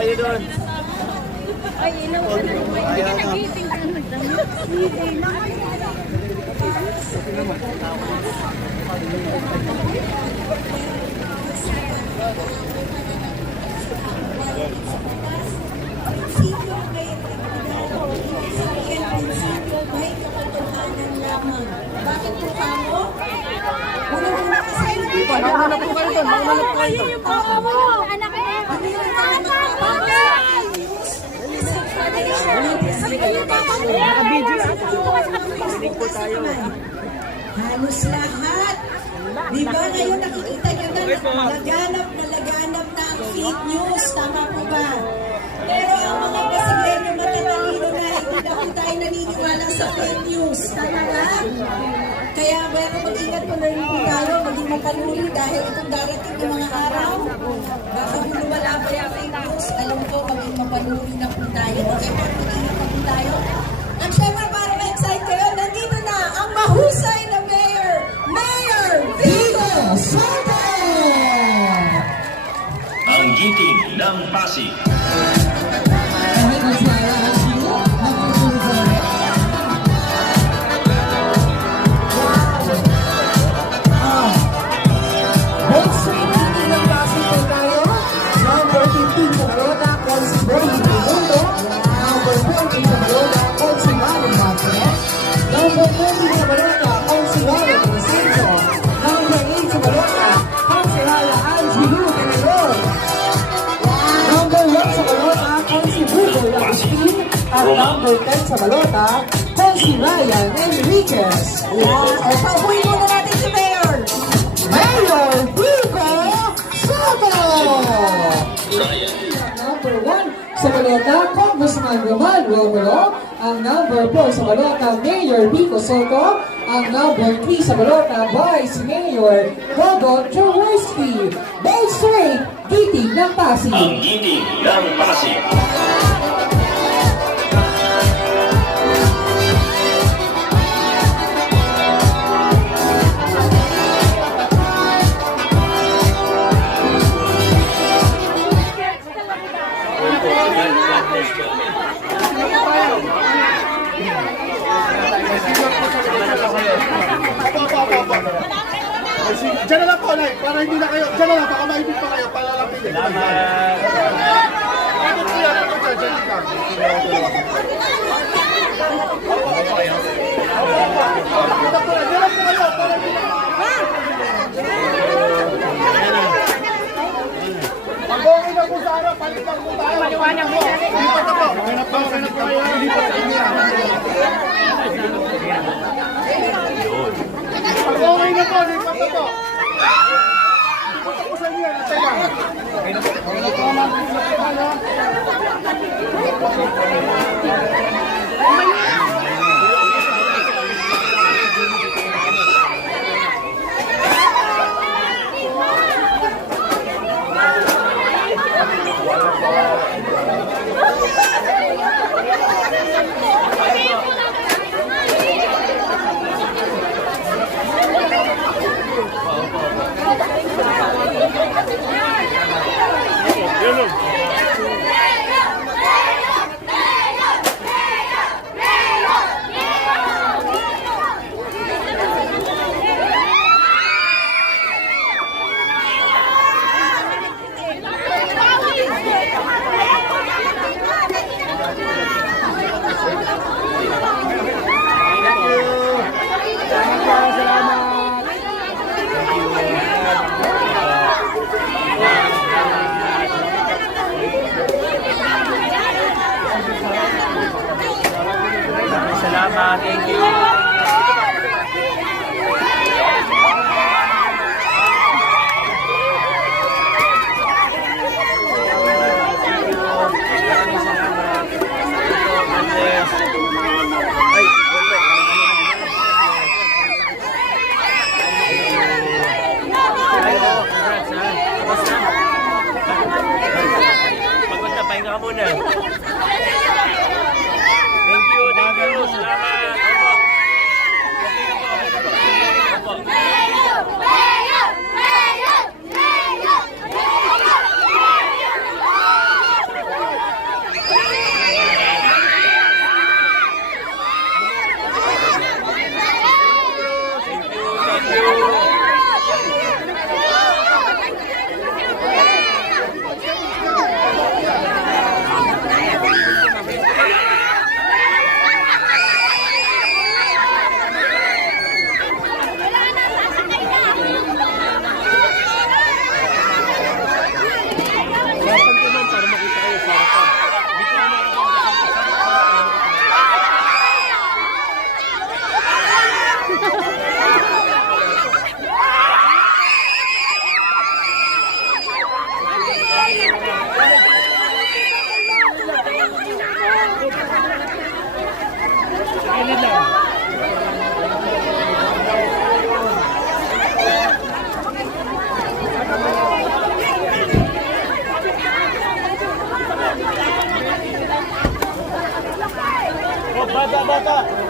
kayo doon. Ay, ilaw sa naman. Hindi ka nagising ka nagdamit. Hindi na. Bakit po kamo? Una-una kasi Mauna po kayo doon. Mauna po kayo doon. Anak eh. ano yung mga halos lahat. Di ba ngayon nakikita nyo na laganap na ang fake news. Tama po ba? Pero ang mga Brasileño matatalino na hindi na po tayo naniniwala sa fake news. Tama ba? Kaya mag-ingat po na rin po tayo, maging mapanuri dahil itong darating ng mga araw. Baka lumala pa yung fake news. Alam ko, maging mapanuri na po tayo. Okay po, mag-ingat pa po tayo. At syempre, para ma-excite kayo, nandito na ang mahusay na Mayor, Mayor Vico Soto! Ang giting ng Pasig. Number 10 sa balota, si Ryan Enriquez. O, paupuin muna natin si Mayor. Mayor Vico Soto! Number 1 sa balota, Congressman Roman Romulo. Ang number 4 sa balota, Mayor Vico Soto. Ang number 3 sa balota, Vice Mayor Bobo Jaworski. Ball straight, giting ng Pasig. Ang giting ng Pasig. Diyan na lang po, Nay. Para hindi na kayo. Diyan na lang. Baka maibig pa kayo. Palalapin. Salamat. Ito po yan. Ito siya. Diyan lang. Pag okay na po sa araw, palitan po tayo. Maliwanag mo. Lipat na po. Okay na po. Okay na po. Lipat sa inyo. Pag okay na po, lipat na po. Lipat na po sa inyo. Natay lang. Okay na po. Okay na po. Salamat, thank you. Pagpunta, pahinga ka muna. Thank you, salamat. Opo. Bata, bata.